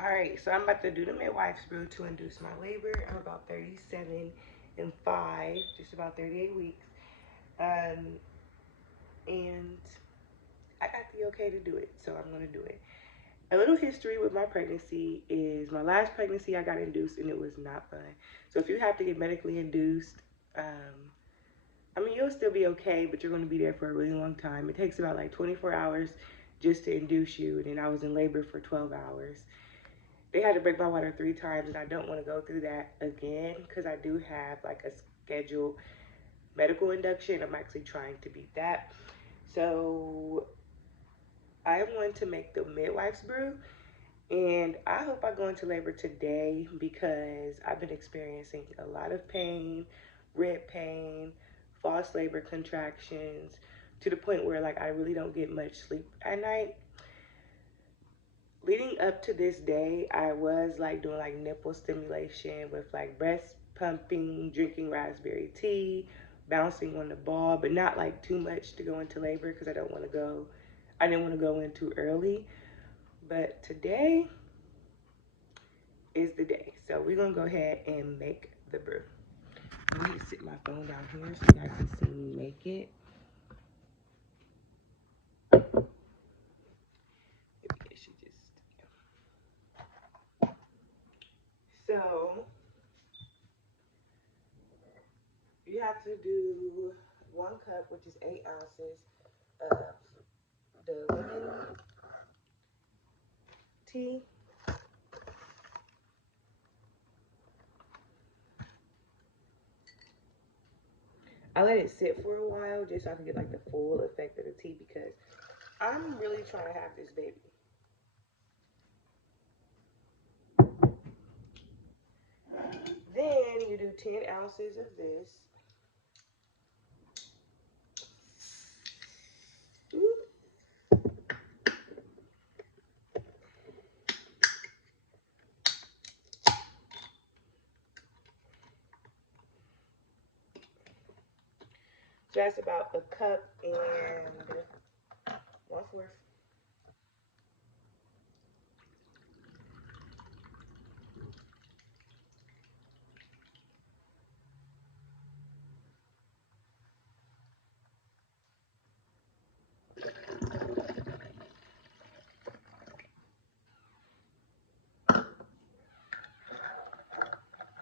Alright, so I'm about to do the midwife's brew to induce my labor. I'm about 37 and 5, just about 38 weeks. And I got the okay to do it, so I'm going to do it. A little history with my pregnancy is my last pregnancy I got induced and it was not fun. So if you have to get medically induced, I mean, you'll still be okay, but you're going to be there for a really long time. It takes about like 24 hours just to induce you, and then I was in labor for 12 hours. They had to break my water 3 times, and I don't want to go through that again because I do have like a scheduled medical induction. I'm actually trying to beat that. So I want to make the midwife's brew, and I hope I go into labor today because I've been experiencing a lot of pain, rib pain, false labor contractions, to the point where like I really don't get much sleep at night. Leading up to this day, I was like doing like nipple stimulation with like breast pumping, drinking raspberry tea, bouncing on the ball, but not like too much to go into labor because I didn't want to go in too early. But today is the day. So we're gonna go ahead and make the brew. I need to sit my phone down here so you guys can see me make it. Maybe I should just. So you have to do 1 cup, which is 8 ounces of the lemon tea. I let it sit for a while just so I can get like the full effect of the tea because I'm really trying to have this baby. Then you do 10 ounces of this. So that's about a cup and 1/4.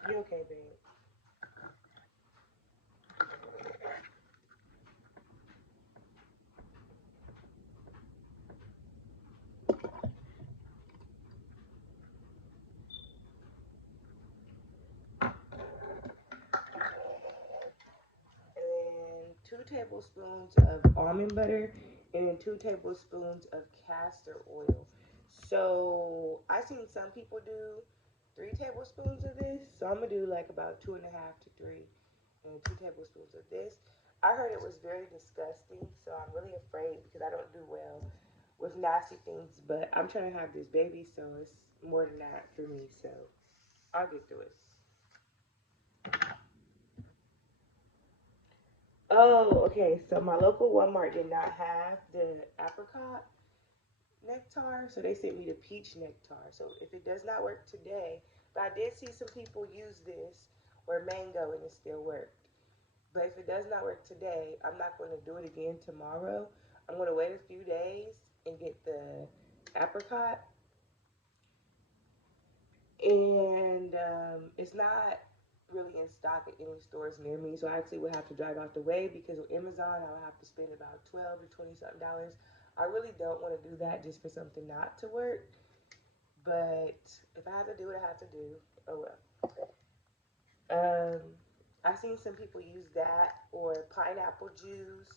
You okay, babe? And then 2 tablespoons of almond butter and then 2 tablespoons of castor oil. So I seen some people do 3 tablespoons of this. So I'm gonna do like about 2.5 to 3 and 2 tablespoons of this. I heard it was very disgusting, so I'm really afraid because I don't do well with nasty things. But I'm trying to have this baby, so it's more than that for me. So I'll get through it. Oh, okay. So my local Walmart did not have the apricot nectar, so they sent me the peach nectar. So if it does not work today, but I did see some people use this or mango and it still worked. But if it does not work today, I'm not going to do it again tomorrow. I'm going to wait a few days and get the apricot. And it's not really in stock at any stores near me, so I actually would have to drive out the way because with Amazon, I would have to spend about 12 to 20 something dollars. I really don't want to do that just for something not to work. But if I have to do it, I have to do. Oh well. Um, I've seen some people use that or pineapple juice,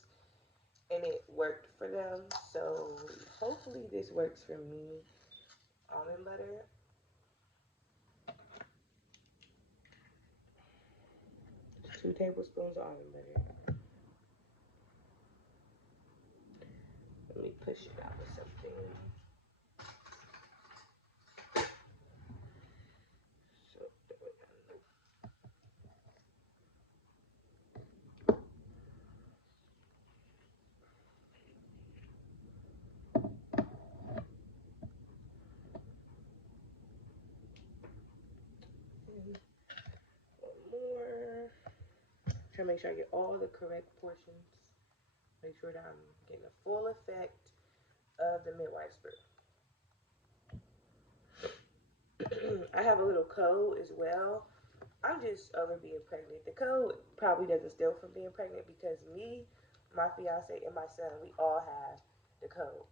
and it worked for them. So hopefully this works for me. Almond butter, 2 tablespoons of almond butter. Let me push it out with something. So trying to make sure I get all the correct portions. Make sure that I'm getting the full effect of the Midwives Brew. I have a little code as well. I'm just over being pregnant. The code probably doesn't steal from being pregnant because me, my fiance, and my son, we all have the code.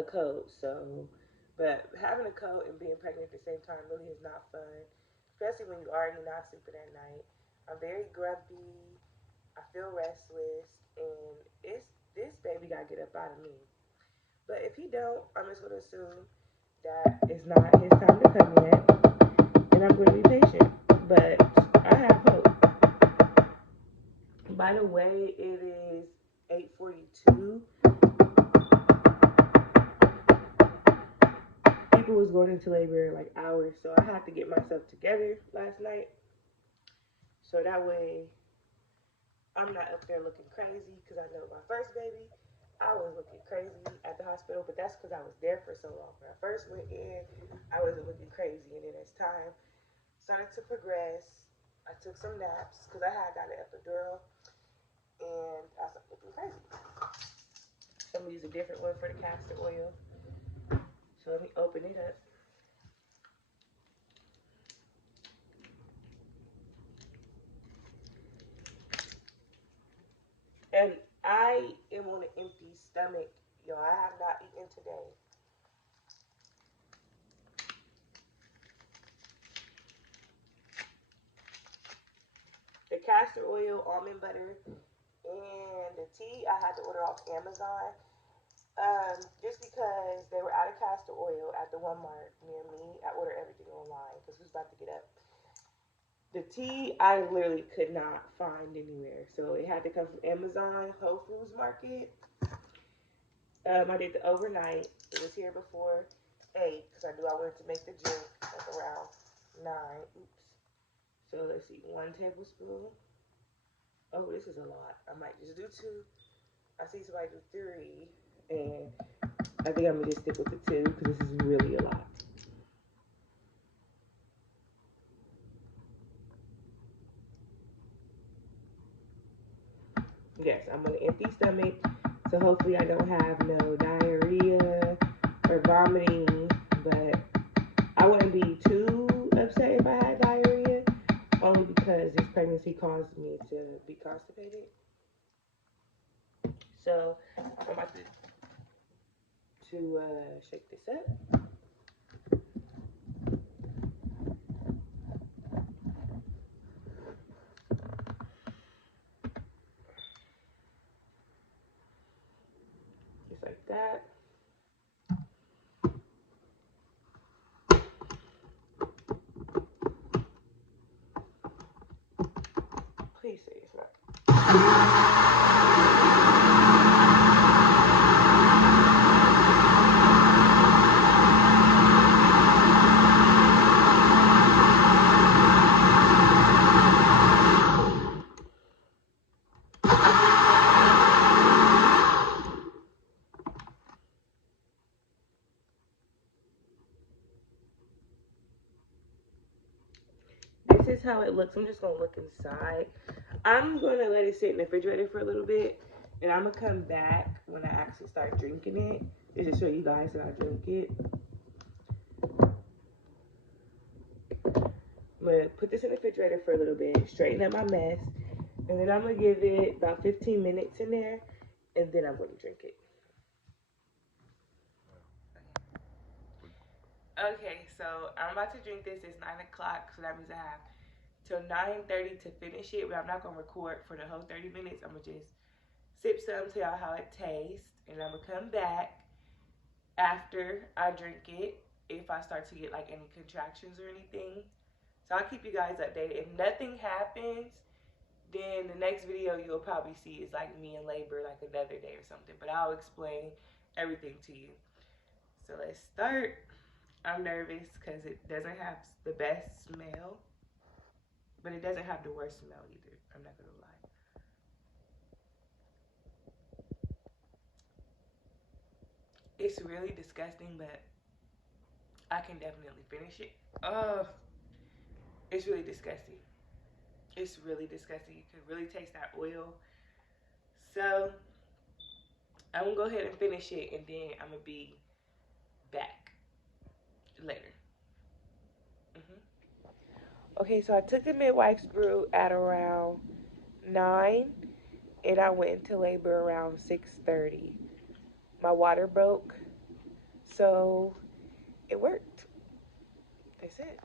A code. So, but having a code and being pregnant at the same time really is not fun, especially when you're already not sleeping at night. I'm very grumpy. I feel restless, and it's this baby gotta get up out of me. But if he don't, I'm just gonna assume that it's not his time to come yet, and I'm gonna be patient. But I have hope. By the way, it is 8:42. People was going into labor like hours, so I had to get myself together last night. So that way, I'm not up there looking crazy, because I know my first baby, I was looking crazy at the hospital, but that's because I was there for so long. When I first went in, I wasn't looking crazy, and then as time started to progress, I took some naps, because I had got an epidural, and I started looking crazy. So I'm going to use a different one for the castor oil. So let me open it up. And I am on an empty stomach. Yo, I have not eaten today. The castor oil, almond butter, and the tea I had to order off Amazon. Just because they were out of castor oil at the Walmart near me. I ordered everything online because we was about to get up. The tea I literally could not find anywhere. So it had to come from Amazon, Whole Foods Market. I did the overnight. It was here before 8 because I knew I wanted to make the drink like around 9. Oops. So let's see, 1 tablespoon. Oh, this is a lot. I might just do 2. I see somebody do 3. And I think I'm going to just stick with the 2 because this is really a lot. Yes, I'm on an empty stomach, so hopefully I don't have no diarrhea or vomiting, but I wouldn't be too upset if I had diarrhea, only because this pregnancy caused me to be constipated. So I'm about to shake this up. Just like that. Please say it's not. This is how it looks. I'm just going to look inside. I'm going to let it sit in the refrigerator for a little bit, and I'm going to come back when I actually start drinking it, just to show you guys that I drink it. I'm going to put this in the refrigerator for a little bit, straighten up my mess, and then I'm going to give it about 15 minutes in there, and then I'm going to drink it. Okay, so I'm about to drink this. It's 9 o'clock, so that means I have till 9:30 to finish it, but I'm not going to record for the whole 30 minutes. I'm going to just sip some, tell y'all how it tastes, and I'm going to come back after I drink it if I start to get like any contractions or anything. So I'll keep you guys updated. If nothing happens, then the next video you'll probably see is like me in labor like another day or something. But I'll explain everything to you. So let's start. I'm nervous because it doesn't have the best smell, but it doesn't have the worst smell either. I'm not gonna lie. It's really disgusting, but I can definitely finish it. Oh, it's really disgusting. It's really disgusting. You can really taste that oil. So I'm gonna go ahead and finish it, and then I'm gonna be back later. Okay, so I took the midwife's brew at around 9, and I went into labor around 6:30. My water broke, so it worked. That's it.